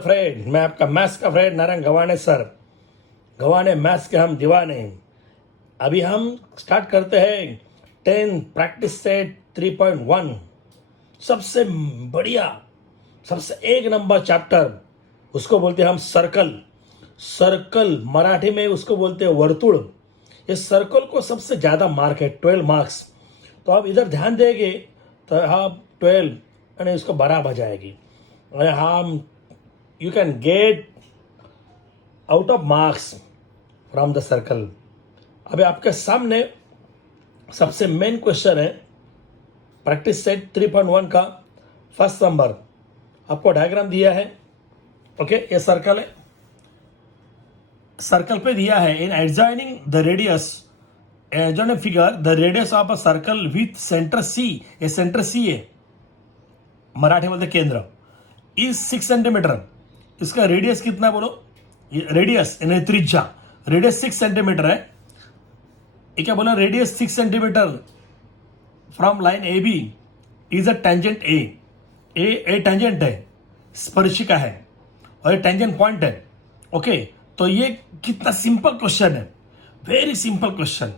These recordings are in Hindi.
फ्रेंड, मैं आपका मैथ्स का फ्रेंड नारायण गवाने सर। गवाने मैथ्स के हम दीवाने। अभी हम स्टार्ट करते हैं 10 प्रैक्टिस सेट 3.1। सबसे बढ़िया, सबसे एक नंबर चैप्टर, उसको बोलते हैं हम सर्कल। सर्कल मराठी में उसको बोलते हैं वर्तुड़। ये सर्कल को सबसे ज़्यादा मार्क है, 12 मार्क्स। तो आप इधर ध्यान देंगे तो आप 12 यानी इसको 12 बजाएगी और हम you can get out of marks from the circle। अभी आपके सामने सबसे मेन क्वेश्चन है प्रैक्टिस सेट 3.1 का फर्स्ट नंबर। आपको डायग्राम दिया है, ओके। ये सर्कल है, सर्कल पे दिया है in adjoining the radius adjoining figure the radius of a circle with centre C. ये सेंटर सी है, मराठी मध्ये केंद्र, इज 6 सेंटीमीटर। इसका रेडियस कितना है बोलो? रेडियस यानी त्रिज्या, रेडियस 6 सेंटीमीटर है। ये क्या बोला? Radius 6 centimetre from line A B is a tangent A. A tangent है, स्पर्शिका है, और ये टेंजेंट पॉइंट है, ओके। तो ये कितना सिंपल क्वेश्चन है, वेरी सिंपल क्वेश्चन।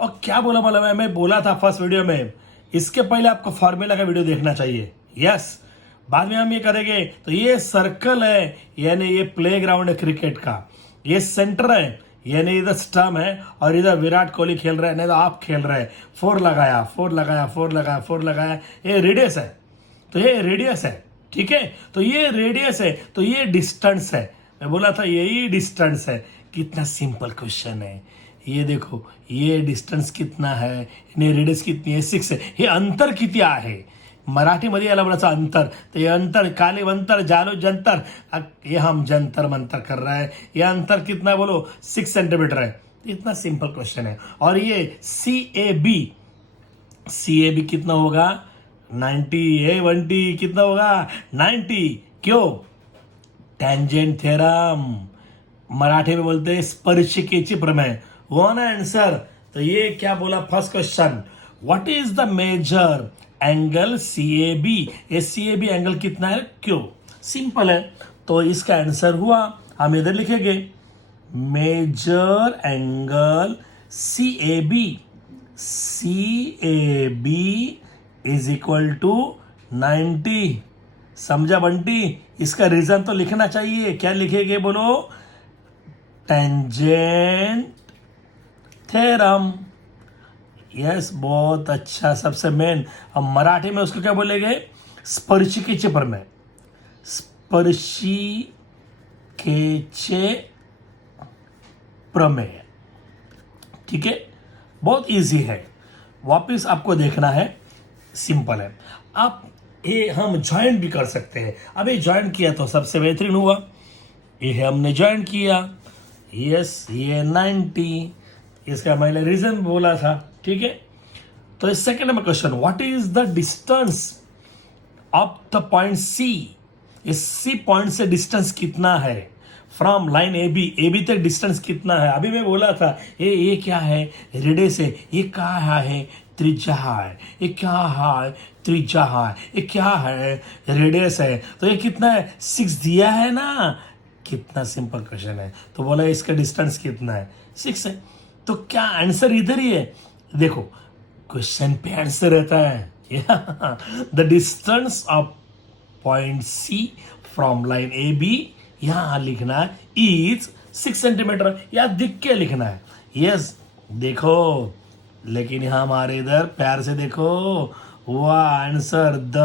और क्या बोला बोला मैं बोला था फर्स्ट वीडियो में, इसके पहले आपको फॉर्मूला का वीडियो देखना चाहिए। यस, बाद में हम ये करेंगे। तो ये सर्कल है यानी ये प्लेग्राउंड है क्रिकेट का, ये सेंटर है यानी इधर स्टंप है, और इधर विराट कोहली खेल रहे हैं, नहीं तो आप खेल रहे हैं। 4 लगाया, 4 लगाया, 4 लगाया, 4 लगाया, ये रेडियस है। तो ये रेडियस है, ठीक है। तो ये रेडियस है, तो ये डिस्टेंस है। मैं बोला था यही डिस्टेंस है। कितना सिंपल क्वेश्चन है ये। देखो ये डिस्टेंस कितना है, ये रेडियस कितनी है, 6 है। हे अंतर किती आहे मराठीमध्ये याला बोलायचं अंतर। तो ये अंतर काले अंतर जालो जंतर, ये हम जंतर मंतर कर रहा है। ये अंतर कितना बोलो? 6 सेंटीमीटर है। इतना सिंपल क्वेश्चन है। और ये सी ए बी कितना होगा? 90। ए 1T कितना होगा? 90। क्यों? टैंजेंट थ्योरम, मराठी में बोलते हैं स्पर्शिकेची प्रमेय। One answer. तो ये क्या बोला first question, what is the measure angle CAB? ये CAB एंगल कितना है? क्यों? सिंपल है। तो इसका आंसर हुआ, हम इधर लिखेंगे measure angle CAB is equal to 90। समझा बंटी? इसका रीजन तो लिखना चाहिए। क्या लिखेंगे बोलो? Tangent theorem. यस, बहुत अच्छा। सबसे मेन, अब मराठी में उसको क्या बोलेंगे? स्पर्शिकेचे प्रमेय। स्पर्शिकेचे प्रमेय, ठीक है। बहुत इजी है, वापस आपको देखना है, सिंपल है। आप ये हम ज्वाइन भी कर सकते हैं। अभी ज्वाइन किया तो सबसे बेहतरीन हुआ। ये हमने ज्वाइन किया, यस, ये 90। इसका मैंने रीजन बोला था, ठीक है। तो इस second number question, what is the distance of the point C? इस सी पॉइंट से डिस्टेंस कितना है फ्रॉम लाइन ए बी तक डिस्टेंस कितना है? अभी मैं बोला था ये क्या है? रेडियस है। ये क्या है? त्रिज्या है। ये क्या है? त्रिज्या है। ये क्या है? रेडियस है। तो ये कितना है? 6 दिया है ना। कितना सिंपल क्वेश्चन है। तो बोला इसका डिस्टेंस कितना है? 6 है। तो क्या आंसर इधर ही है? देखो क्वेश्चन पे आंसर रहता है। The distance of point C from line A B, यहां लिखना है इज 6 सेंटीमीटर, या दिख के लिखना है। यस, देखो, लेकिन यहां हमारे इधर प्यार से देखो, हुआ आंसर द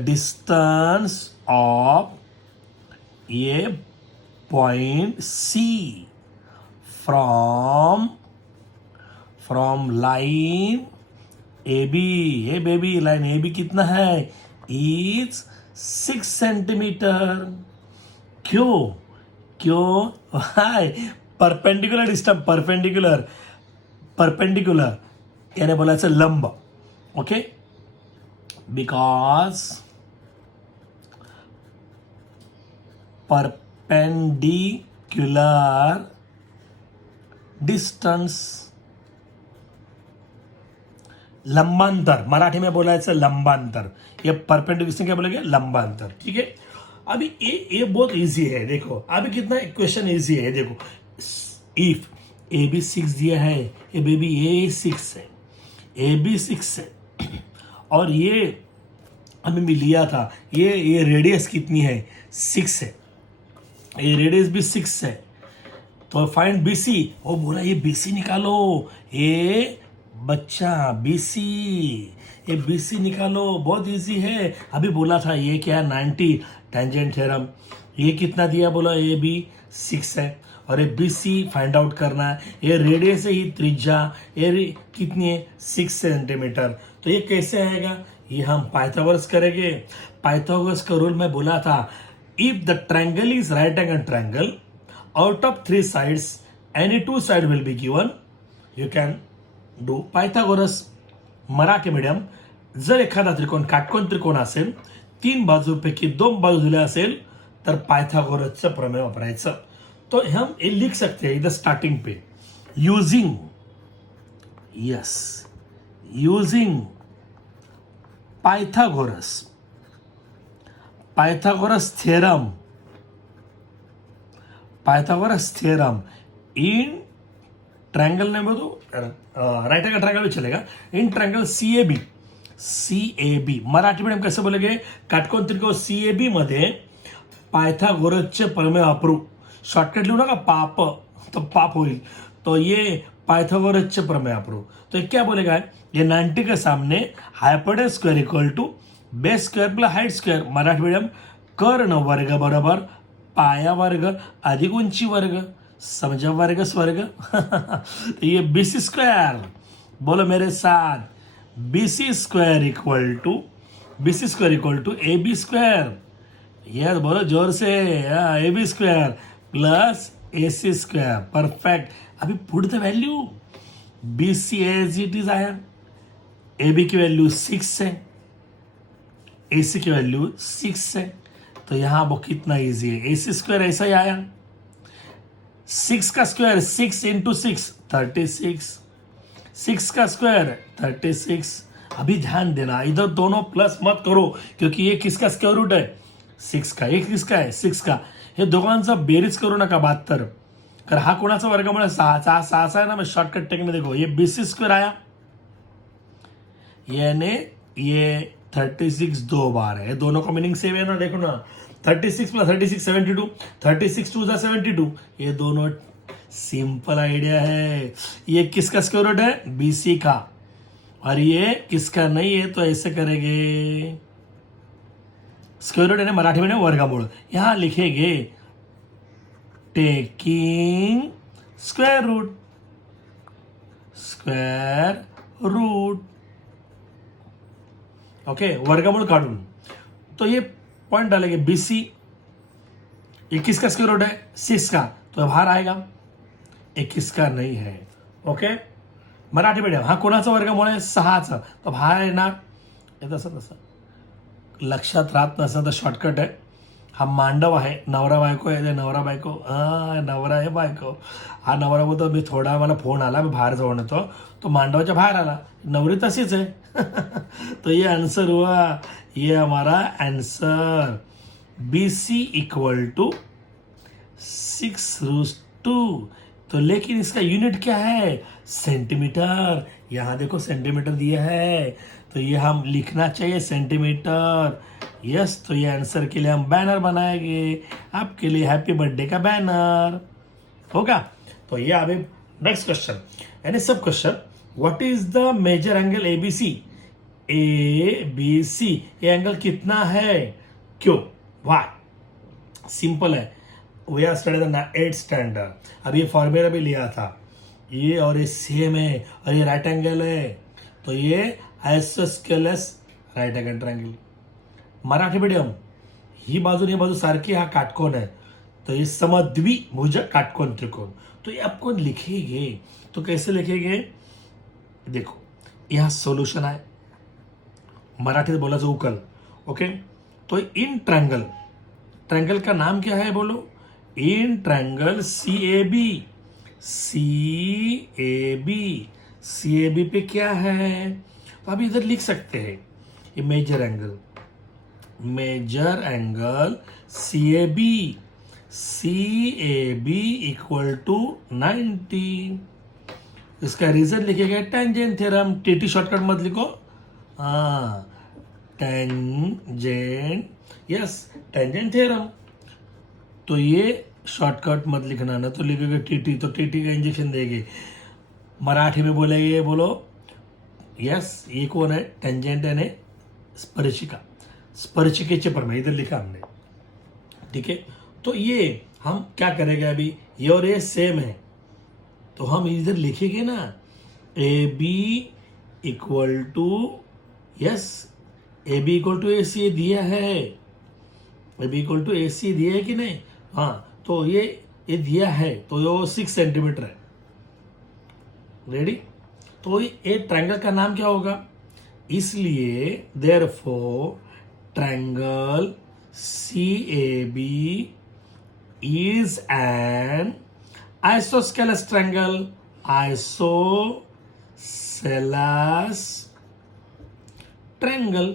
डिस्टेंस ऑफ ये point C from line A B. ये बेबी लाइन ए बी कितना है? Is 6 centimetre. क्यों? हाय, परपेंडिकुलर डिस्टेंस, परपेंडिकुलर यानी बोलायचं लंब, ओके। बिकॉज perpendicular distance लंबांतर, मराठी में बोलायचं लंबांतर, ये परपेंडिकुलर क्या बोलेंगे, लंबांतर, ठीक है। अभी ये बहुत इजी है, देखो अभी कितना क्वेश्चन इजी है, देखो इफ ए बी 6 दिया है, ए बेबी ए 6 है, ए बी 6 है, और ये हमें भी लिया था, ये रेडियस कितनी है, 6 है, ये रेडियस भी 6 है, तो फाइंड बीसी, वो बोला ये बीसी निकालो, ये बच्चा बीसी, ये बीसी निकालो, बहुत इजी है, अभी बोला था ये क्या 90 टेंजेंट थ्योरम, ये कितना दिया बोला, ये भी 6 है, और ये बीसी फाइंड आउट करना है, ये रेडियस है ही त्रिज्या, ये कितनी है 6 सेंटीमीटर, तो ये कैसे आएगा, ये हम पाइथागोरस करेंगे। पाइथागोरस का रूल में बोला था, if the triangle is right angle triangle, out of 3 sides any 2 side will be given, you can do Pythagoras. Marathi medium, जर एखादा त्रिकोण काटकोन त्रिकोण असेल, 3 बाजूपैकी 2 बाजू दिल्या असेल, तर पायथागोरसचं प्रमेय वापरायचं। तो हम ये लिख सकते हैं इधर स्टार्टिंग पे, using Pythagoras theorem, Pythagoras theorem in triangle नहीं बोलो, राइट एंगल ट्रायंगल भी चलेगा, in triangle CAB, Marathi medium कैसे बोलेंगे, काटकोन त्रिकोण सीएबी मध्ये पायथागोरसचे प्रमेय वापरू, शॉर्टकट लिहू नका पाप, तो पाप होईल, तो ये पायथागोरसचे प्रमेय वापरू, तो ये क्या बोलेगा, ये 90 के सामने hypotenuse square equal to base square plus height square, Marathi medium कर्ण वर्ग बरोबर पाया वर्ग अधिक उंची वर्ग, समझा वर्ग स्वर्ग। तो ये बीसी स्क्वायर, बोलो मेरे साथ, BC square equal to A B square, yes बोलो जोर से, A B square plus A C square, perfect. अभी put the value, B C as it is आया, ए बी की वैल्यू 6 है, ए सी की वैल्यू 6 है, तो यहां वो कितना इजी है, ए सी स्क्वायर ऐसा ही आया, 6 का स्क्वायर 6 इंटू 6 36, 6 का स्क्वायर 36। अभी ध्यान देना, इधर दोनों प्लस मत करो, क्योंकि ये किसका स्क्वायर रूट है, 6 का, एक किसका है 6 का, हे दोघांचा बेरीज करू नका 72, कारण हा कोणाचा वर्गमूळ आहे 6 आहे ना, मैं शॉर्टकट टेक्निक में देखो, ये बीसी स्क्वायर आया, यानी ये 36 2 बार है, दोनों का मीनिंग सेम है ना, देखो ना, 36 प्लस 36 72, 36 2 जा 72, ये दोनों सिंपल आइडिया है। ये किसका स्क्वायर रूट है, बीसी का, और ये किसका नहीं है, तो ऐसे करेंगे, स्क्वायर रूट है ना मराठी में वर्गमूल, यहां लिखेंगे टेकिंग स्क्वायर रूट, ओके, वर्गमूल काढून, तो ये पॉइंट डालेंगे बीसी, 21 का स्क्वायर रूट है 6 का, तो बाहर आएगा, 21 का नहीं है, ओके, मराठी मीडियम, हा कोणाचा वर्गमूळ आहे 6चा, तो बाहर येणार, तसं लक्षात राहत नसेल तर शॉर्टकट आहे, हा मांडव आहे, नवरा बायको आहे, नवरा बायको, नवरा आहे बायको, हा नवरा बोलतो मी थोडा, मला फोन आला, मी बाहेर जाऊन येतो, तो मांडवाच्या बाहेर आला, नवरी तशीच आहे। तो ये आंसर हुआ, ये हमारा आंसर, BC इक्वल टू 6√2, तो लेकिन इसका यूनिट क्या है, सेंटीमीटर, यहां देखो सेंटीमीटर दिया है, तो ये हम लिखना चाहिए सेंटीमीटर, यस, तो ये आंसर के लिए हम बैनर बनाएंगे, आपके लिए हैप्पी बर्थडे का बैनर होगा। तो ये अभी नेक्स्ट क्वेश्चन, यानी sub question, what is the measure angle ABC, ABC, ये एंगल कितना है, क्यों, वाई, सिंपल है, we are study the 8th standard, अब ये फॉर्मूला भी लिया था, ये और ये सेम है, और ये राइट एंगल है, तो ये isosceles right angle triangle, Marathi medium, ही बाजू सारखी, हा काटकोन है, तो ये समद्विभुज काटकोन त्रिकोण, तो ये आपको लिखेंगे, तो कैसे लिखेंगे, देखो यहां सॉल्यूशन है, मराठी बोलायचं उकल, ओके, तो इन ट्रायंगल का नाम क्या है बोलो, इन ट्रायंगल CAB पे क्या है, तो आप इधर लिख सकते हैं ये measure angle C A B equal to 90. इसका रीजन लिखेगा टेंजेंट थ्योरम. टीटी शॉर्टकट मत लिखो. हाँ, टेंजेंट, यस टेंजेंट थ्योरम. तो ये शॉर्टकट मत लिखना, ना तो लिखोगे टीटी तो टीटी का इंजेक्शन देंगे. मराठी में बोलेंगे, बोलो यस ये कौन है, टेंजेंट है स्पर्शिका. स्पर्शिकेचे प्रमेय इधर लिखा हमने. ठीक है, तो ये हम क्या करेंगे अभी, ये और ये सेम है तो हम इधर लिखेंगे ना A B equal to, yes A B equal to A C दिया है. A B equal to A C दिया है कि नहीं. हाँ, तो ये दिया है तो ये 6 सेंटीमीटर है. रेडी. तो ये ट्रायंगल का नाम क्या होगा, इसलिए therefore triangle CAB is an isosceles triangle. Isosceles triangle.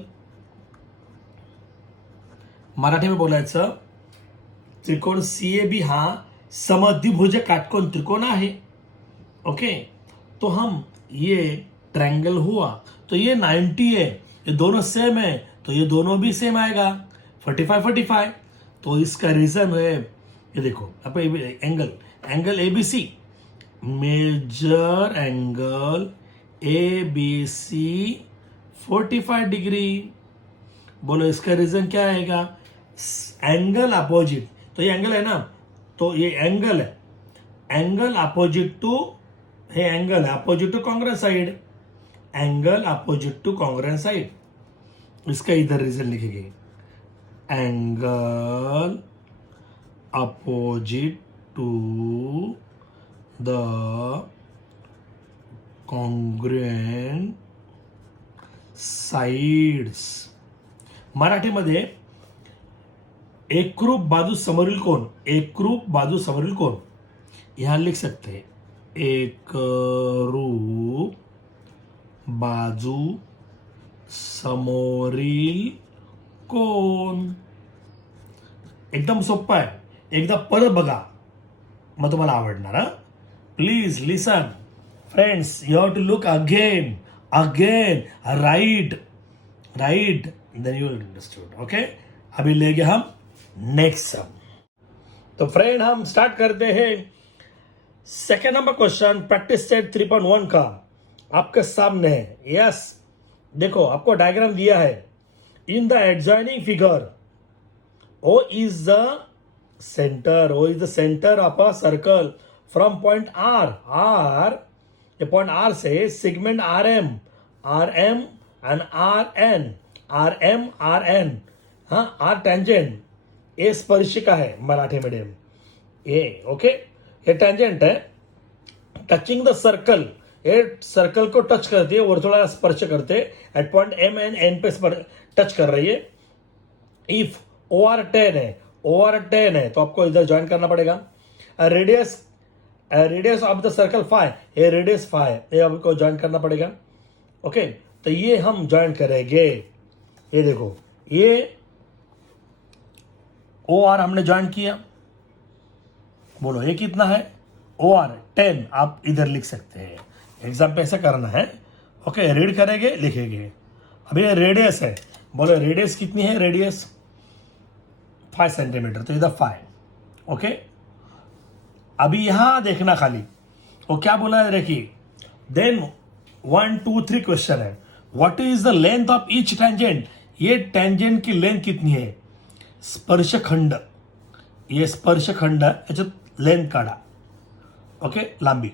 Marathi में बोलायचं त्रिकोण CAB हा समद्विभुज काटकोण त्रिकोण आहे. ओके, तो हम ये ट्रायंगल हुआ तो ये 90 है, ये दोनों सेम है तो ये दोनों भी सेम आएगा 45. तो इसका रीजन है ये देखो, आप angle ABC, measure angle ABC 45 degree. बोलो इसका रीजन क्या आएगा, एंगल अपोजिट. तो ये एंगल है ना, तो ये एंगल है, एंगल अपोजिट टू, हे एंगल है opposite to congruent side, angle opposite to congruent side. इसका इधर रीजन लिखेंगे angle opposite to the congruent sides. मराठीमध्ये एकरूप बाजू समोरील कोण, एकरूप बाजू समोरील कोण यहां लिख सकते हैं. एकरूप बाजू समोरील कोण. एकदम सोपं आहे. एकदा परत बघा, मग तुम्हाला आवडणार. हा, please listen friends, you have to look again right then you will understood. Okay, अभी लेंगे हम नेक्स्ट सम. तो फ्रेंड हम स्टार्ट करते हैं second number question practice set 3.1 का. आपके सामने है. यस, देखो आपको डायग्राम दिया है. In the adjoining figure O is the center of a circle from point R. The point R says segment RM and RN. हाँ, R tangent, A स्पर्शिका है मराठी मीडियम. ए ओके, ये टेंजेंट है. टचिंग द सर्कल, ये सर्कल को टच करती है, वर्तुळाला स्पर्श करते at point M and N पे टच कर रही है. इफ OR 10 है तो आपको इधर ज्वाइन करना पड़ेगा. रेडियस ऑफ द सर्कल 5, ये रेडियस 5 ये आपको ज्वाइन करना पड़ेगा. ओके, तो ये हम ज्वाइन करेंगे. ये देखो, ये OR हमने ज्वाइन किया. बोलो ये कितना है, OR 10 आप इधर लिख सकते हैं. एग्जाम पे ऐसा करना है. ओके, रीड करेंगे, लिखेंगे. अभी ये रेडियस है. बोलो रेडियस कितनी है, रेडियस 5 सेंटीमीटर, तो इधर 5. ओके, अभी यहां देखना खाली वो क्या बोला है देखिए. देन 1 2 3 क्वेश्चन है. What is the length of each tangent. ये टेंजेंट की लेंथ कितनी है, स्पर्शखंड, ये स्पर्शखंड याच्यात लेंथ काढा. ओके, लांबी.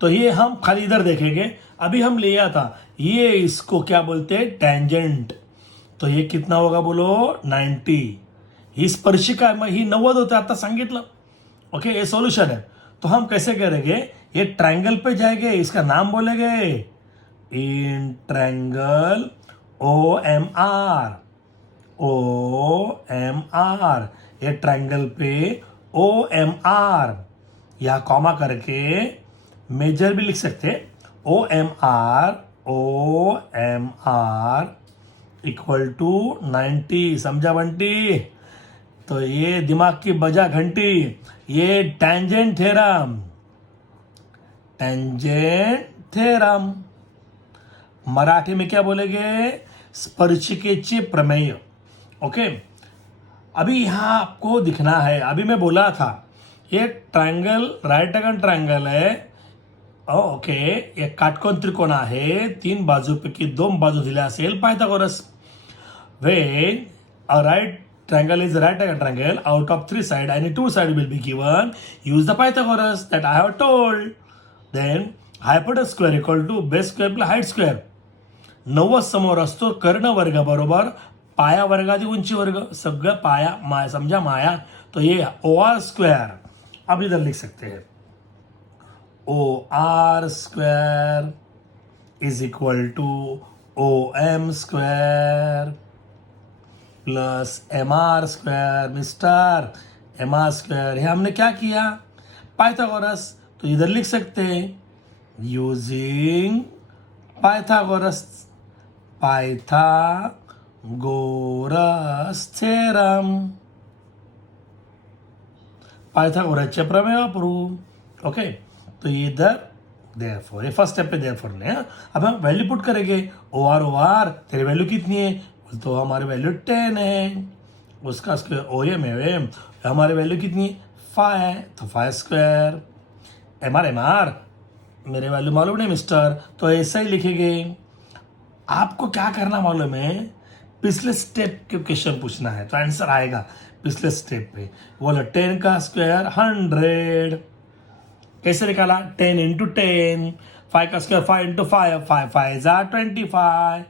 तो ये हम खाली इधर देखेंगे. अभी हम लिया था ये, इसको क्या बोलते हैं, टेंजेंट. तो ये कितना होगा, बोलो 90. ही स्पर्शिका मग ही 90 होते, आता सांगितलं. ओके, ये सॉल्यूशन है. तो हम कैसे करेंगे, ये ट्रायंगल पे जाएंगे, इसका नाम बोलेंगे इन ट्रायंगल OMR. ये ट्रायंगल पे OMR, यहां कॉमा करके मेजर भी लिख सकते. OMR OMR equal to 90। समझा बंटी? तो ये दिमाग की बजा घंटी, ये tangent theorem, tangent theorem Marathi में क्या बोलेंगे? स्पर्शिकेचे प्रमेय। ओके, अभी यहां आपको दिखना है, अभी मैं बोला था ये ट्रायंगल, राइट एंगल ट्रायंगल है। ओके, एक काटकोन त्रिकोण आहे, 3 बाजूपैकी 2 बाजू दिल्या असेल Pythagoras. When a right triangle is a right angle triangle, out of 3 sides, any 2 sides will be given. Use the Pythagoras that I have told. Then hypotenuse square equal to base square plus height square. 90 समोर असतो कर्ण वर्ग बरोबर पाया वर्गादी उंची वर्ग, सगळं पाया समझा माया. तो ये OR स्क्वायर अब इधर लिख सकते हैं, OR square is equal to OM square plus MR square. Mister MR square, ये हमने क्या किया? पाइथागोरस. तो इधर लिख सकते हैं यूजिंग पाइथागोरस, पायथागोरस थ्योरम, पायथागोरसचे प्रमेय वापरू. ओके, तो इधर देयरफॉर, ये फर्स्ट स्टेप पे देयरफॉर ने. अब हम वैल्यू पुट करेंगे. OR तेरी वैल्यू कितनी है? तो हमारी वैल्यू 10 है. उसका स्क्वायर OM है, हमारी वैल्यू कितनी? 5 है, तो 5 स्क्वायर. MR मेरे वैल्यू मालूम नहीं मिस्टर, तो ऐसा ही लिखेंगे. आपको क्या करना मालूम है? पिछले स्टेप के क्वेश्चन पूछना है तो आंसर आएगा पिछले स्टेप पे. बोलो 10 का स्क्वायर 100. कैसे निकाला? 10 इंटू 10. 5 का स्क्वायर 5 इंटू 5, 5 5 जा 25.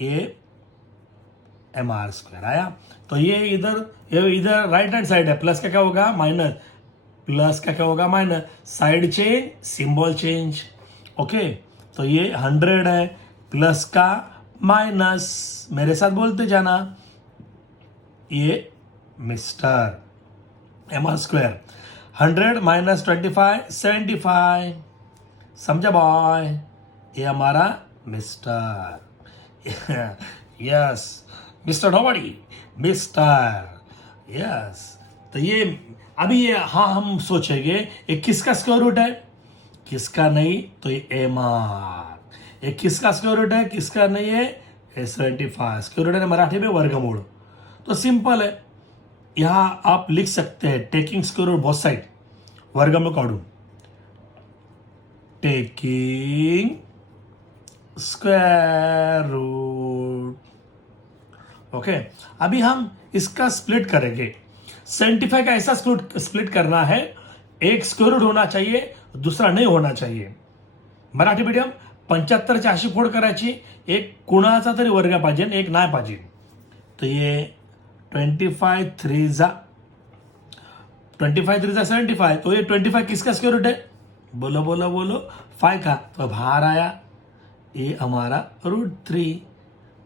ये MR स्क्वायर आया. तो ये इधर राइट हैंड साइड है, प्लस का क्या होगा? माइनस. प्लस का क्या होगा? Minus. Side change, symbol change. Okay, तो ये 100 है, प्लस का माइनस, मेरे साथ बोलते जाना. ये मिस्टर MR स्क्वायर 100 माइनस 25 75. समझा बॉय? ये हमारा mister. Yes mister nobody, mister. Yes, तो ये अभी ये हाँ हम सोचेंगे ये किसका स्क्वायर रूट है, किसका नहीं, तो ये MR. ये किसका स्क्वायर रूट है, किसका नहीं है? 75. स्क्वायर रूट है मराठी में वर्गमूल. तो सिंपल है, यहां आप लिख सकते हैं taking square root both side, वर्गमूल काढून टेकिंग स्क्वायर रूट. ओके, अभी हम इसका स्प्लिट करेंगे. 75 का ऐसा स्प्लिट करना है, एक स्क्वायर रूट होना चाहिए, दूसरा नहीं होना चाहिए. मराठी मीडियम 75ची अशी फोड करायची, एक कुणाचा तरी वर्ग पाहिजे, एक नाही पाहिजे. तो ये 25 3 जा 75. तो ये 25 किसका स्क्वायर रूट है? बोलो बोलो बोलो, 5 का. तो बाहर आया ये हमारा √3.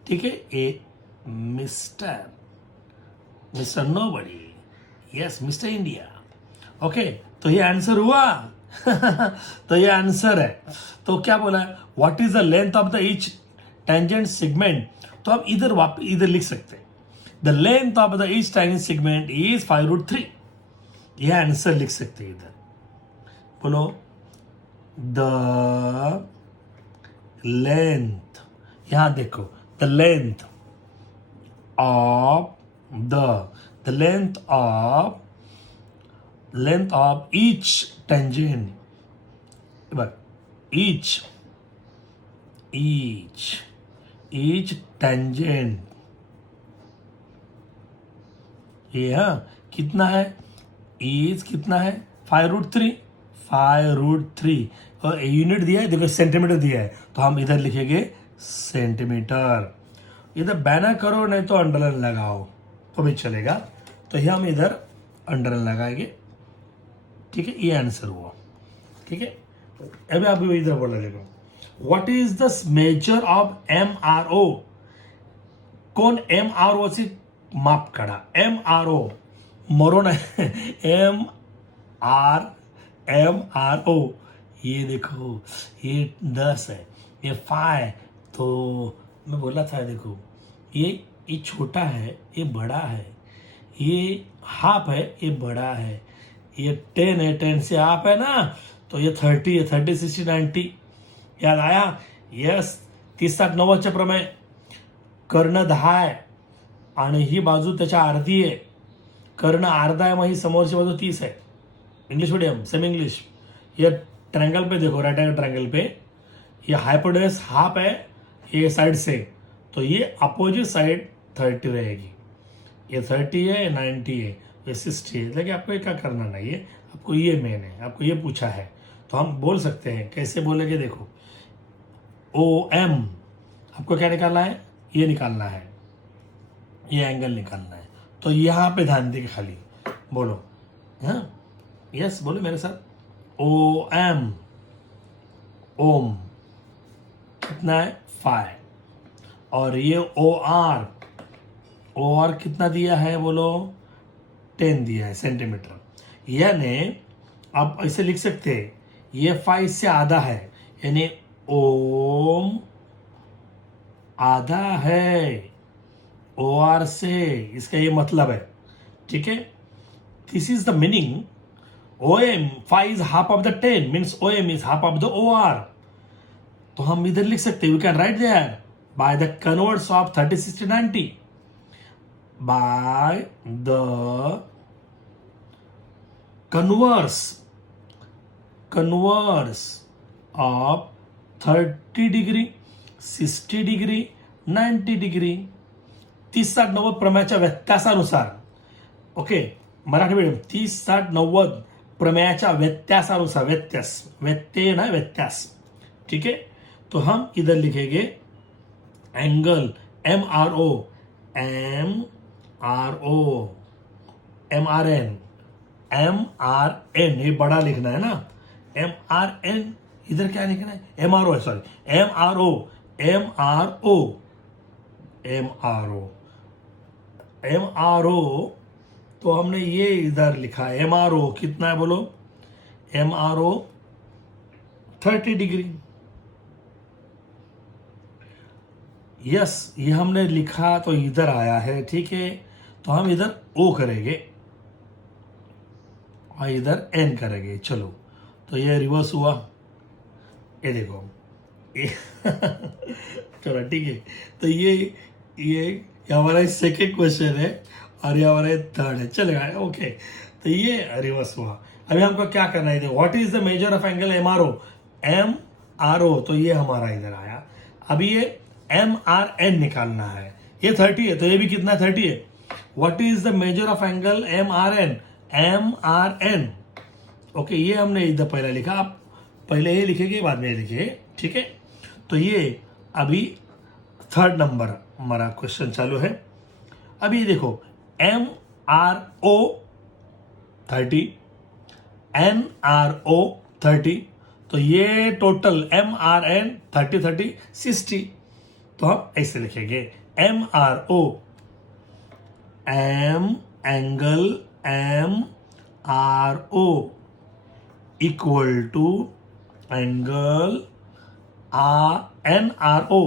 ठीक है, a Mister Nobody. Yes, Mister India. Okay, तो ये आंसर हुआ. तो ये आंसर है. तो क्या बोला? What is the length of the each tangent segment. तो हम इधर लिख सकते हैं the length of the each tangent segment is 5√3. ये आंसर लिख सकते हैं इधर. बोलो द लेंथ, यहां देखो the length of the length of each tangent, but each tangent, ये हाँ कितना है? इज कितना है? 5√3. और यूनिट दिया है, देखो सेंटीमीटर दिया है, तो हम इधर लिखेंगे सेंटीमीटर. इधर बैनर करो नहीं तो अंडरलाइन लगाओ तो भी चलेगा. तो ये हम इधर अंडरलाइन लगाएंगे. ठीक है, ये आंसर हुआ. ठीक है, अभी आप इधर बोला लेगा what is the measure of MRO. कोण MRO ची माप काढा. MRO मरो नाही. MRO ये देखो, ये 10 है, ये फाई, तो मैं बोला था देखो, ये छोटा है, ये बड़ा है, ये हाफ है, ये बड़ा है, ये 10 है, 10 से हाफ है ना, तो ये 30 है, 30 60 90, याद आया? यस, 30 60 90च्या प्रमाणे कर्ण 10 आहे आणि ही बाजू त्याच्या अर्धी आहे, कर्ण अर्धा है, वही समोर से बाजू 30 है। English medium, semi English. ये ट्रायंगल पे देखो, राइट एंगल ट्रायंगल पे ये हाइपोटेनस हाफ है ये साइड से, तो ये अपोजिट साइड 30 रहेगी। ये 30 है, 90 है, ये 60 है। लेकिन आपको ये क्या करना नहीं है, आपको ये मेन है, आपको ये पूछा है, तो हम बोल सकते हैं। कैसे बोलेंगे देखो, ओ एम आपको क्या निकालना है, ये निकालना है, ये एंगल निकालना है। तो यहाँ पे ध्यान देके खाली बोलो, हाँ यस बोलो मेरे साथ, ओ एम, ओम कितना है 5, और ये ओ आर कितना दिया है बोलो, 10 दिया है सेंटीमीटर। यानी आप ऐसे लिख सकते हैं, ये 5 से आधा है, यानी ओम आधा है ओ आर से, इसका ये मतलब है, ठीक है। This is the meaning, O M 5 is half of the 10 means O M is half of the O R. तो हम इधर लिख सकते हैं, we can write there by the converts of 30 60 90, by the converse of 30 degree 60 degree 90 degree 30 60 90 प्रमेयाच्या व्यत्यासानुसार, ओके मराठी मीडियम, 30 60 90 प्रमेयाच्या व्यत्यासानुसार, व्यत्यय ना व्यत्यास, ठीक है। तो हम इधर लिखेंगे angle M R O, MRN, ये बड़ा लिखना है ना, MRN, इधर क्या लिखना है, MRO है, सॉरी MRO, तो हमने ये इधर लिखा है MRO कितना है बोलो, MRO 30 डिग्री। यस, ये हमने लिखा तो इधर आया है, ठीक है। तो हम इधर O करेंगे और इधर N करेंगे, चलो तो ये रिवर्स हुआ, ये देखो चलो ठीक है। तो ये हमारा सेकेंड क्वेश्चन है और ये हमारा थर्ड है, चलेगा, ओके। तो ये रिवर्स हुआ। अभी हमको क्या करना है, what is the measure of angle MRO, तो ये हमारा इधर आया। अभी ये MRN निकालना है, ये 30 है, तो ये भी कितना 30 है। What is the measure of angle MRN, okay, ये हमने इधर पहले लिखा, आप पहले ये लिखेंगे बाद में ये लिखिए, ठीक है। तो ये अभी थर्ड नंबर हमारा क्वेश्चन चालू है। अभी देखो MRO 30, NRO 30, तो ये टोटल MRN 30 30 60, तो हम ऐसे लिखेंगे MRO, angle MRO equal to angle NRO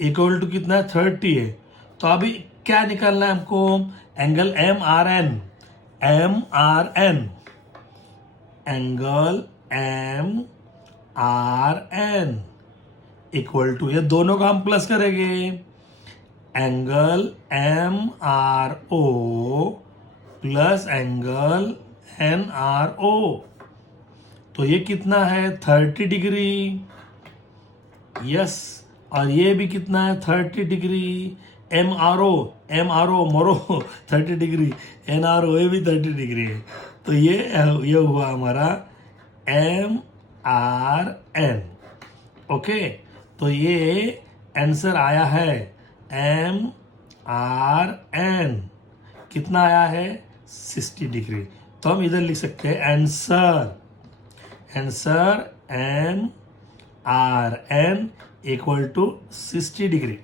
equal to कितना है 30 है। तो अभी क्या निकालना है हमको, angle MRN, angle MRN equal to, ये दोनों का हम प्लस करेंगे, angle MRO plus angle NRO, तो ये कितना है 30 डिग्री, यस, और ये भी कितना है 30 डिग्री। MRO मोरो 30 डिग्री, NRO ये भी 30 डिग्री है। तो ये हुआ हमारा MRN, ओके। तो ये आंसर आया है MRN, कितना आया है 60 डिग्री। तो हम इधर लिख सकते हैं answer MRN equal to 60 degree.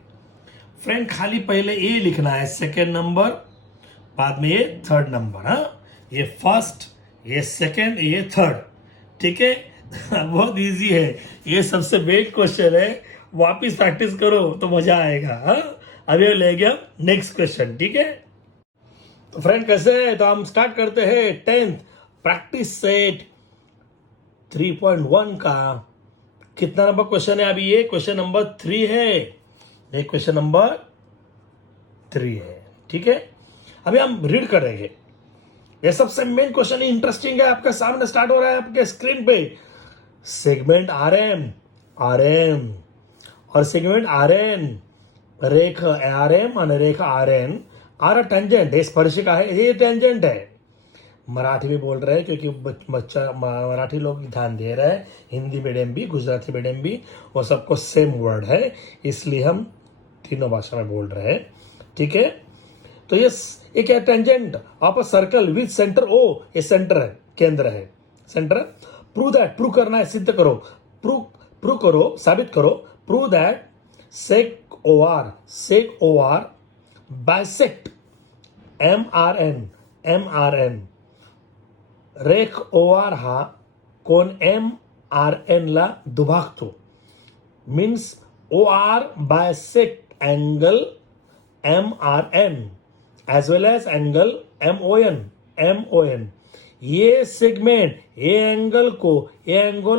Friend खाली पहले ये लिखना है सेकेंड नंबर, बाद में ये थर्ड नंबर, हाँ, ये फर्स्ट, ये सेकेंड, ये थर्ड, ठीक है। बहुत इजी है, ये सबसे बेस्ट क्वेश्चन है, वापिस प्रैक्टिस करो तो मजा आएगा। हाँ, अभी ले गया नेक्स्ट क्वेश्चन, ठीक है। तो फ्रेंड कैसे है, तो हम स्टार्ट करते हैं 10th प्रैक्टिस सेट 3.1 का। कितना नंबर क्वेश्चन है अभी, ये क्वेश्चन नंबर 3 है, ये क्वेश्चन नंबर 3 है, ठीक है। अभी हम रीड करेंगे, ये सबसे मेन क्वेश्चन इंटरेस्टिंग है, आपके सामने स्टार्ट हो रहा है आपके स्क्रीन पे। सेगमेंट आरएम और सेगमेंट आरएन, रेखा आरएम और रेखा आरएन आर टेंजेंट, ये स्पर्शिका है, ये टेंजेंट है। मराठी में बोल रहे हैं क्योंकि बच्चा मराठी लोग ध्यान दे रहे हैं, हिंदी मीडियम भी गुजराती मीडियम भी, वो सबको सेम वर्ड है, इसलिए हम तीनों भाषा में बोल रहे हैं, ठीक है। तो ये एक है tangent of a circle with centre O, ये सेंटर है, केंद्र है, सेंटर। प्रूव दैट, प्रूव करना है, सिद्ध करो, प्रूव करो, साबित करो। Prove that seg O R bisect M R N, रेख ओ आर हा कोण एम आर एन ला दुभागतो, means O R bisect angle M R N as well as angle M O N. ये सेगमेंट ये एंगल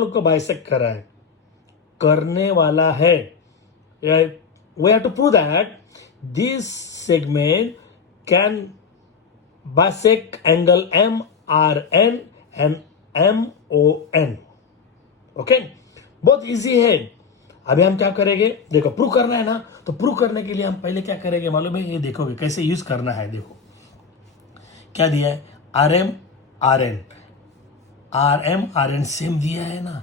को बाइसेक्ट करा है, करने वाला है। We have to prove that this segment can bisect angle M R N and M O N. Okay, बहुत इजी है। अभी हम क्या करेंगे, देखो प्रूव करना है ना, तो प्रूव करने के लिए हम पहले क्या करेंगे मालूम है, ये देखोगे कैसे यूज करना है। देखो क्या दिया है, R M R N same दिया है ना,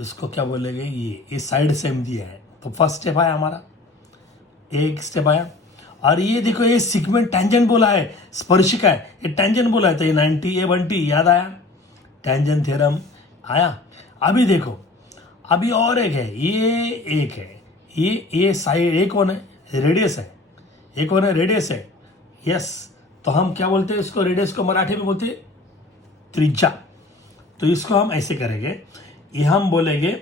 इसको क्या बोलेंगे, ये साइड सेम दिया है, तो फर्स्ट स्टेप आया हमारा, एक स्टेप आया। और ये देखो ये सेगमेंट टेंजेंट बोला है, स्पर्शिका है, ये टेंजेंट बोला है, तो ये 90 A1T याद आया, टेंजेंट थ्योरम आया। अभी देखो अभी और एक है, ये एक है, ये साइड एक कौन है, रेडियस है, एक कौन है, रेडियस है, यस। तो हम क्या बोलते हैं इसको, रेडियस को मराठी में बोलते हैं त्रिज्या। तो इसको हम ऐसे करेंगे, ये हम बोलेंगे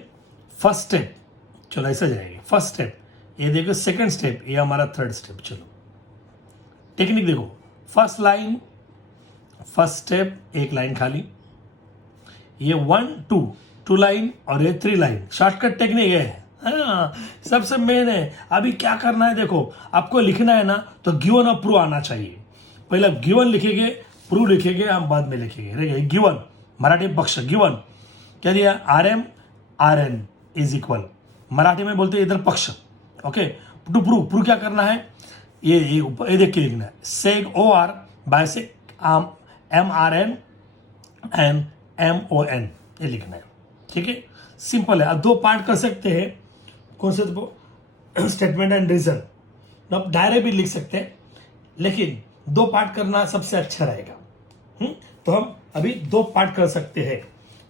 फर्स्ट स्टेप, चलो ऐसे जाएंगे, फर्स्ट स्टेप, ये देखो सेकंड स्टेप, ये हमारा थर्ड स्टेप। चलो टेक्निक देखो, फर्स्ट लाइन, फर्स्ट स्टेप, एक लाइन खाली, ये 1 2 लाइन और ये 3 लाइन, शॉर्टकट टेक्निक है, हाँ सबसे मेन है। अभी क्या करना है, देखो आपको लिखना है ना, तो गिवन और प्रूव आना चाहिए। पहले गिवन लिखेंगे, प्रूव लिखेंगे, हम बाद में लिखेंगे। गिवन मराठी पक्ष, गिवन क्या दिया, R N is equal, Marathi में बोलते हैं इधर पक्ष। ओके, टू प्रूव क्या करना है, ये देख के लिखना है, seg O R bisect M R N and M O N, ये लिखना है, ठीक है, सिंपल है। अब दो पार्ट कर सकते हैं, कौन से, स्टेटमेंट एंड रीजन, आप डायरेक्ट भी लिख सकते हैं, लेकिन दो पार्ट करना सबसे अच्छा रहेगा। तो हम अभी दो पार्ट कर सकते हैं,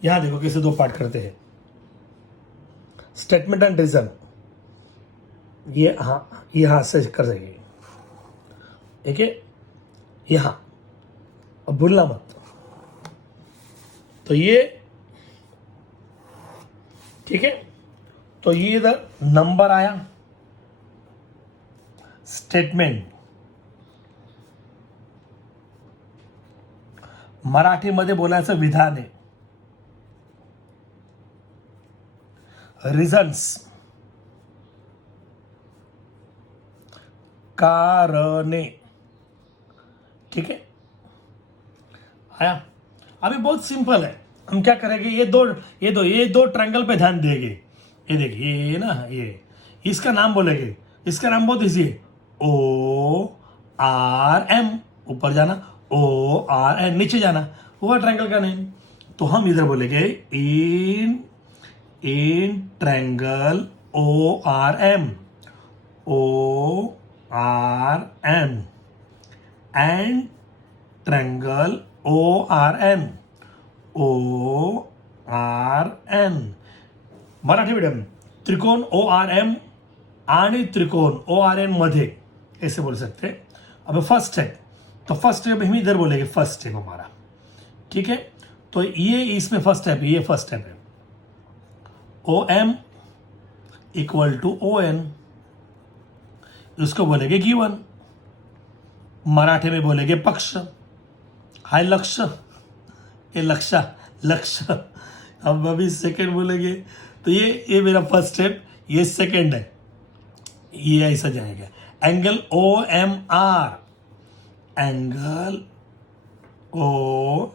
यहां देखो कैसे दो पार्ट करते हैं, स्टेटमेंट एंड रीजन, ये हाँ यहां से कर देंगे, ठीक है, यहां, अब भूलना मत। तो ये ठीक है, तो ये इधर नंबर आया, स्टेटमेंट मराठीमध्ये बोलायचं विधान आहे, रिझन्स कारणे, ठीक है, आया। अभी बहुत सिंपल है, हम क्या करेंगे, ये दो ट्रायंगल पे ध्यान देंगे, ये देखिए ये ना, ये इसका नाम बोलेंगे, इसका नाम बहुत इजी है, ओ आर एम, ऊपर जाना, ओ आर एन, नीचे जाना, वो ट्रायंगल का नेम। तो हम इधर बोलेंगे in triangle O R M and triangle O R N, Marathi medium, त्रिकोण ओ आर एम आणि त्रिकोण ओ आर एन मध्ये, ऐसे बोल सकते हैं। अब फर्स्ट स्टेप, तो फर्स्ट स्टेप हम इधर बोलेंगे, फर्स्ट स्टेप हमारा, ठीक है। तो ये इसमें फर्स्ट स्टेप है, ये फर्स्ट स्टेप है, O M equal to O N, इसको बोलेंगे गिवन, मराठी में बोलेंगे पक्ष, हाय लक्ष्य, ये लक्ष्य लक्ष्य। अब अभी सेकंड बोलेंगे तो ये मेरा फर्स्ट स्टेप, ये सेकंड है, ये ऐसा जाएगा। Angle O M R, angle O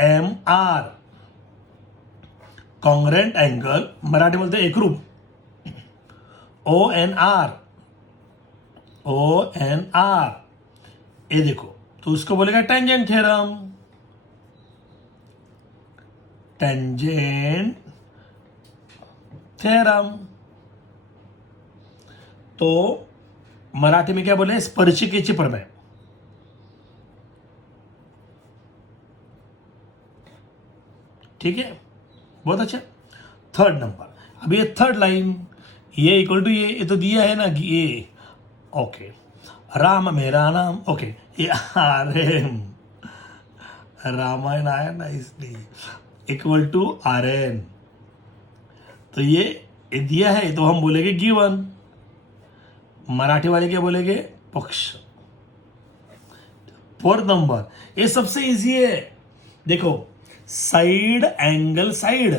M R, congruent angle, Marathi बोलते एकरूप, O N R, O N R, ये देखो, तो उसको बोलेगा टेंजेंट थ्योरम, टेंजेंट थ्योरम। तो मराठी में क्या बोले, स्पर्शिकेची प्रमेय। ठीक है, बहुत अच्छा। थर्ड नंबर, अब ये थर्ड लाइन, ये इक्वल टू ये तो दिया है ना ये, ओके, राम मेरा नाम, ओके, ये आर एम, रामायण आया ना इसलिए, इक्वल टू आर एन, तो ये दिया है तो हम बोलेंगे गिवन, मराठी वाले क्या बोलेंगे, पक्ष। फोर्थ नंबर, ये सबसे इजी है, देखो, side angle side,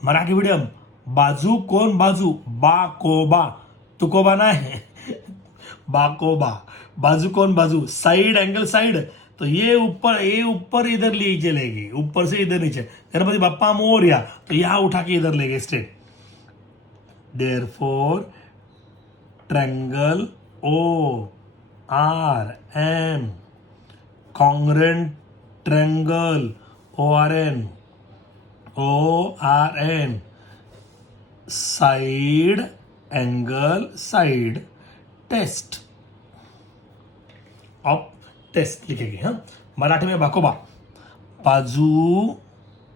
Marathi medium, बाजू कोण बाजू, बा को बा, तुकोबा नाही, बा को बा, बाजू कोण बाजू, साइड एंगल साइड, तो ये ऊपर इधर ले चलेगी, ऊपर से इधर नीचे, गणपति बप्पा मोरया, तो यहां उठा के इधर लेंगे straight. Therefore triangle O R M, congruent triangle O R N, side angle side test of test लिखेंगे। हाँ, मराठी में बाकोबा, बाजू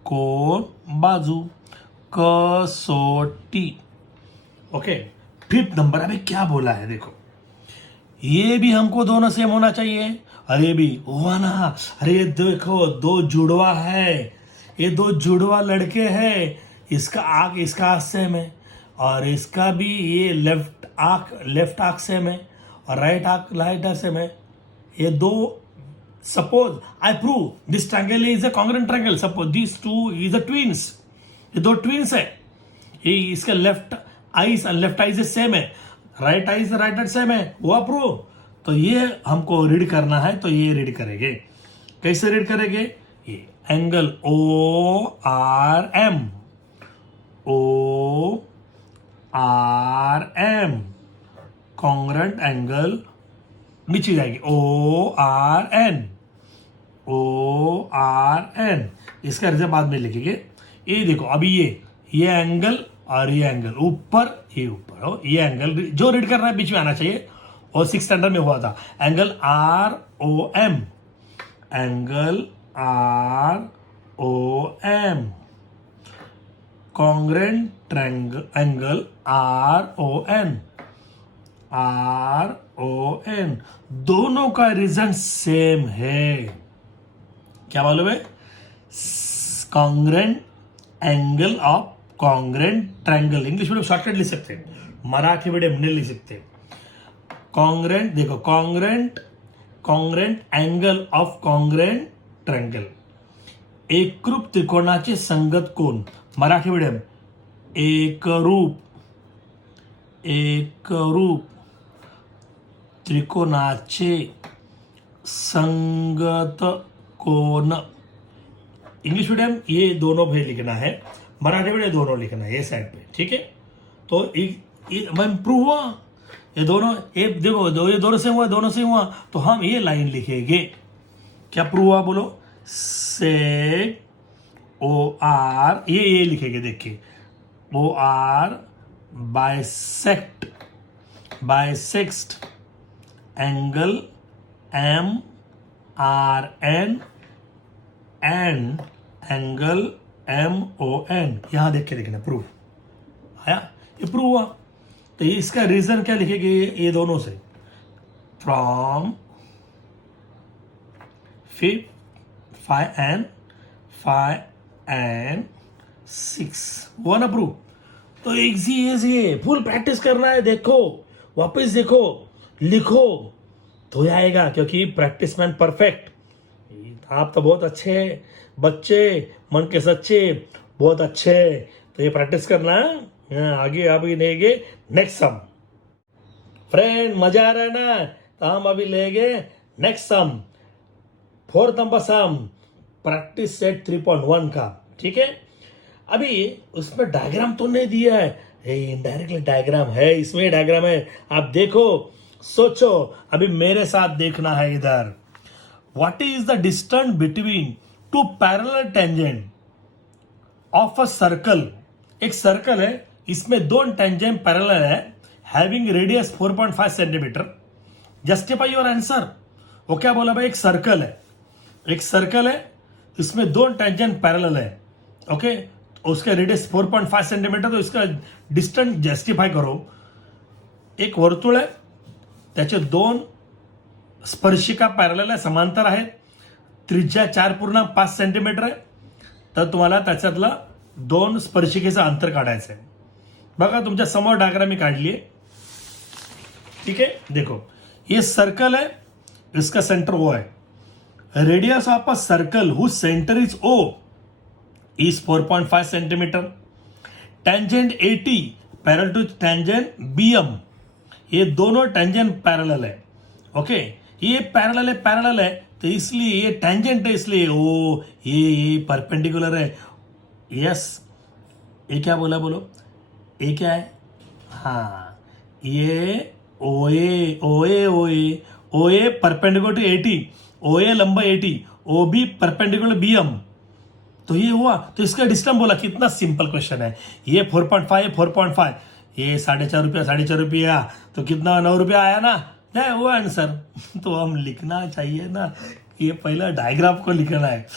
कोण बाजू, कसोटी। ओके, फिफ्थ नंबर, अभी क्या बोला है देखो, ये भी हमको दोनों सेम होना चाहिए, अरे भी हुआ ना, अरे ये देखो दो जुड़वा है, ये दो जुड़वा लड़के हैं, इसका आंख सेम है, और इसका भी ये लेफ्ट आंख सेम है, और राइट आंख सेम है, ये दो, suppose I prove this triangle is a congruent triangle, suppose this two is a twins, ये दो ट्विंस है, ये इसका लेफ्ट आईज सेम है, राइट आईज सेम है, वो प्रूव, तो ये हमको रीड करना है, तो ये रीड करेंगे, कैसे रीड करेंगे, ये angle O R M, O R M, congruent angle नीचे जाएगी, ओ आर एन, इसका रिजल्ट बाद में लिखेंगे। ये देखो, अभी ये एंगल और ये एंगल ऊपर, ये ऊपर हो, ये एंगल जो रीड करना है बीच में आना चाहिए, और 6th स्टैंडर्ड में हुआ था, angle R O M, angle R O M, congruent triangle angle R O N, दोनों का रिजल्ट सेम है, क्या मालूम है, congruent angle of congruent triangle, English medium shortcut लिख सकते हैं, मराठी मीडियम नहीं लिख सकते। कॉन्ग्रेंट, देखो, congruent angle of congruent triangle, एकरूप त्रिकोणाचे संगत कोण, मराठी मीडियम, एकरूप त्रिकोणाचे संगत कोण, इंग्लिश मीडियम ये दोनों भी लिखना है, मराठी मीडियम दोनों लिखना है, ये साइड पे, ठीक है। तो प्रूव हुआ, ये दोनों, ये देखो, ये दोनों से हुआ, तो हम ये लाइन लिखेंगे, क्या प्रूव हुआ बोलो, से ओ आर, ये लिखेंगे, देखिए, O R bisect angle M R N and angle M O N, यहां देख के लिखना, प्रूफ आया, ये प्रूव हुआ, तो इसका रीजन क्या लिखेंगे, ये दोनों से, फ्रॉम 5 and 6 हुआ ना प्रूफ, तो इजी है, फुल प्रैक्टिस करना है। देखो, वापस देखो, लिखो तो आएगा, क्योंकि प्रैक्टिस मैन परफेक्ट। आप तो बहुत अच्छे बच्चे, मन के सच्चे, बहुत अच्छे। तो ये प्रैक्टिस करना है। आगे अभी लेंगे नेक्स्ट सम। फ्रेंड मजा आ रहा है ना? तो हम अभी लेंगे नेक्स्ट सम, फोर्थ नंबर सम, प्रैक्टिस सेट 3.1 का। ठीक है, अभी उसमें डायग्राम तो नहीं दिया है, इनडायरेक्टली डायग्राम है, इसमें डायग्राम है। आप देखो, सोचो, अभी मेरे साथ देखना है इधर। What is the distance between two parallel tangent of a circle? एक सर्कल है, इसमें दो टेंजेंट पैरेलल है, having radius 4.5 centimetre. Justify your answer. वो क्या बोला भाई? एक सर्कल है, एक सर्कल है, इसमें दो टेंजेंट पैरेलल है, ओके, उसका रेडियस 4.5 सेंटीमीटर, तो इसका डिस्टन्स जस्टिफाय करो। एक वर्तुळ आहे, त्याचे दोन स्पर्शिका पॅरलल आहे, समांतर आहेत, त्रिज्या 4.5 सेंटीमीटर आहे, तर तुम्हाला त्याच्यातला दोन स्पर्शिकेचं अंतर काढायचं आहे। बघा तुमच्या समोर डायग्राम मी काढली आहे, ठीक है। देखो ये सर्कल है, इसका सेंटर ओ है, radius of a circle who centre is O is 4.5 centimetre. Tangent AT parallel to tangent BM, ये दोनों टेंजेंट पैरेलल है, ओके। ये पैरेलल है तो इसलिए ये टेंजेंट है, इसलिए ओ ये परपेंडिकुलर है। यस, ये क्या बोला, बोलो, ये क्या है? हाँ, ये OA perpendicular to AT, OA लंबा AT, OB परपेंडिकुलर BM, तो ये हुआ। तो इसका डिस्टेंस बोला, कितना सिंपल क्वेश्चन है। ये 4.5, ये 4.5 रुपया, तो कितना 9 रुपया आया ना, नहीं हुआ आंसर। तो हम लिखना चाहिए ना, ये पहला डायग्राम को लिखना है।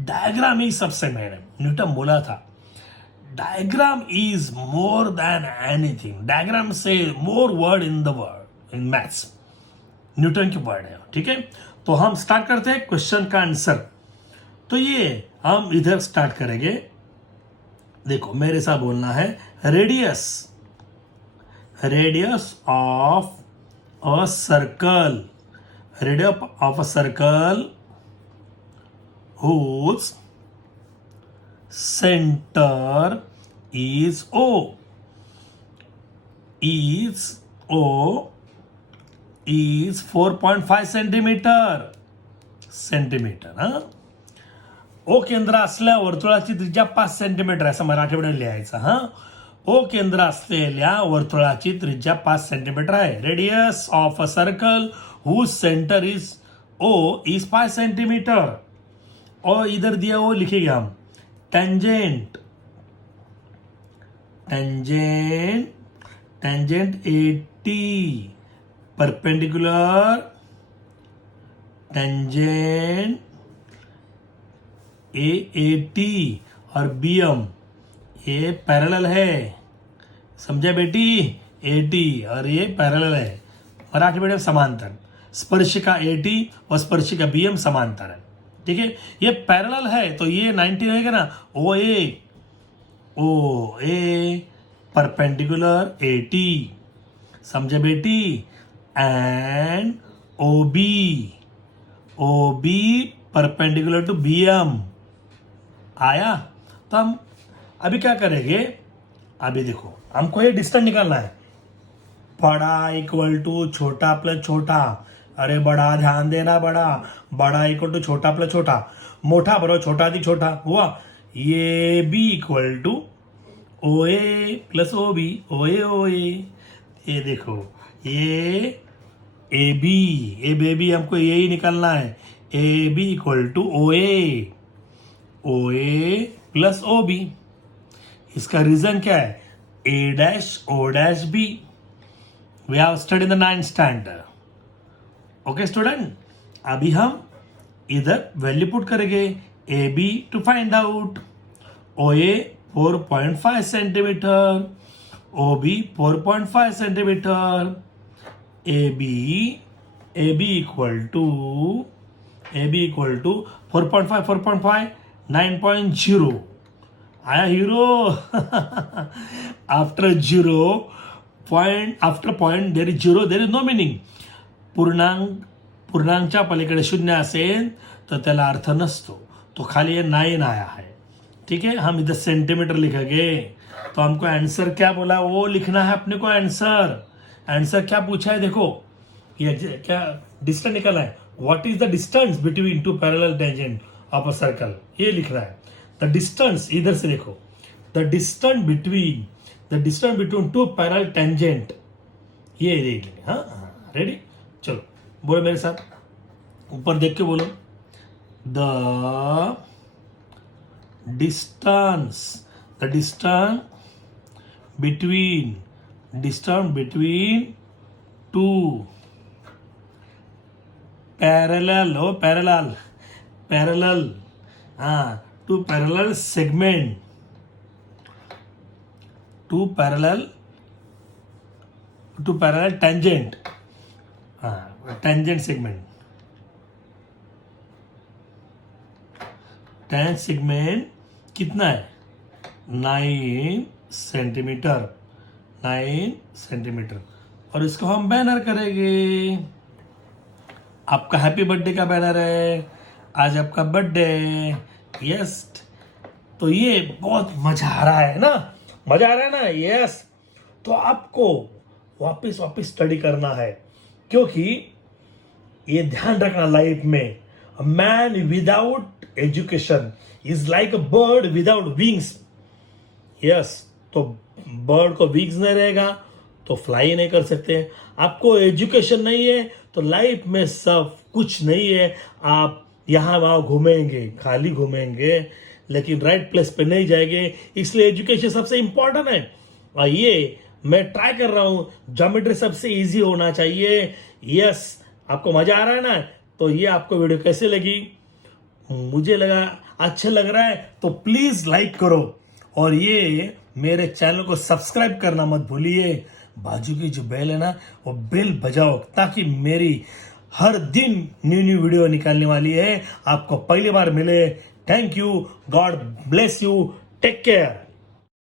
डायग्राम ही सबसे मेन है। न्यूटन बोला था, diagram is more than anything, diagram से more word in the word in maths, Newton की वर्ड है, ठीक है। तो हम स्टार्ट करते हैं क्वेश्चन का आंसर। तो ये हम इधर स्टार्ट करेंगे। देखो मेरे साथ बोलना है, radius of a circle, radius of a circle whose center is O is 4.5 centimetre. हा, ओ केंद्र असलेल्या वर्तुळाची त्रिज्या 5 सेंटीमीटर, असं मराठीमध्ये लिहायचं। हा, ओ केंद्र असलेल्या वर्तुळाची त्रिज्या 5 सेंटीमीटर आहे। Radius of a circle whose centre is O is 5 centimetre. और इधर दिया वो लिखेंगे हम, tangent AT perpendicular tangent AT और BM ये पैरेलल है, समझा बेटी? AT और ये पैरेलल है, मराठी मीडियम समांतर, स्पर्शिका AT और स्पर्शिका BM समांतर है, ठीक है। ये पैरेलल है तो ये 90 रहेगा ना, OA परपेंडिकुलर AT, समझे बेटी? And OB perpendicular to BM आया। तो हम अभी क्या करेंगे, अभी देखो हमको ये डिस्टेंस निकालना है, बड़ा इक्वल टू छोटा प्लस छोटा। अरे बड़ा ध्यान देना, बड़ा इक्वल टू छोटा प्लस छोटा, मोठा बरोबर छोटा अधिक छोटा हुआ। ये B equal to OA plus OB, OA। ये देखो ये AB हमको यही निकालना है, AB equal to OA plus OB। इसका रीजन क्या है? A', O', B। We have study in the 9th standard, okay student. अभी हम इधर वैल्यू पुट करेंगे, AB to find out, OA 4.5 centimetre, OB 4.5 centimetre, AB equal to 4.5 9.0, आया zero. After zero point, after point there is zero, there is no meaning. पूर्णांकच्या पलीकडे शून्य असेल तर त्याला अर्थ नसतो. तो खाली 9 आया है. ठीक है, हम इधर सेंटीमीटर लिखेंगे. तो हमको आंसर क्या बोला वो लिखना है अपने को. आंसर क्या पूछा है देखो, ये क्या डिस्टेंस निकला है. What is the distance between two parallel tangent of a circle, ये लिखना है. द डिस्टेंस इधर से देखो, the distance between two parallel tangent, ये देख लेंगे. हाँ, रेडी, चलो बोलो मेरे साथ, ऊपर देख के बोलो. The distance between two parallel two parallel segment, two parallel tangent, tangent segment, tangent segment कितना है 9 सेंटीमीटर. और इसको हम बैनर करेंगे. आपका हैप्पी बर्थडे का बैनर है, आज आपका बर्थडे. यस, तो ये बहुत मजा आ रहा है ना, यस. तो आपको वापस स्टडी करना है, क्योंकि ये ध्यान रखना लाइफ में, a man without education is like a bird without wings. Yes, तो बर्ड को विंग्स नहीं रहेगा तो फ्लाई नहीं कर सकते. आपको एजुकेशन नहीं है तो लाइफ में सब कुछ नहीं है. आप यहाँ वहाँ घूमेंगे, खाली घूमेंगे, लेकिन राइट प्लेस पे नहीं जाएंगे. इसलिए एजुकेशन सबसे इंपॉर्टेंट है. और ये मैं ट्राई कर रहा हूँ, ज्योमेट्री सबसे इजी होना चाहिए. यस, आपको मजा आ रहा है ना. तो ये आपको वीडियो कैसे लगी? मुझे लगा अच्छा लग रहा है तो प्लीज लाइक करो, और ये मेरे चैनल को सब्सक्राइब करना मत भूलिए. बाजू की जो बेल है ना, वो बेल बजाओ, ताकि मेरी हर दिन न्यू वीडियो निकालने वाली है, आपको पहली बार मिले. Thank you, God bless you, take care.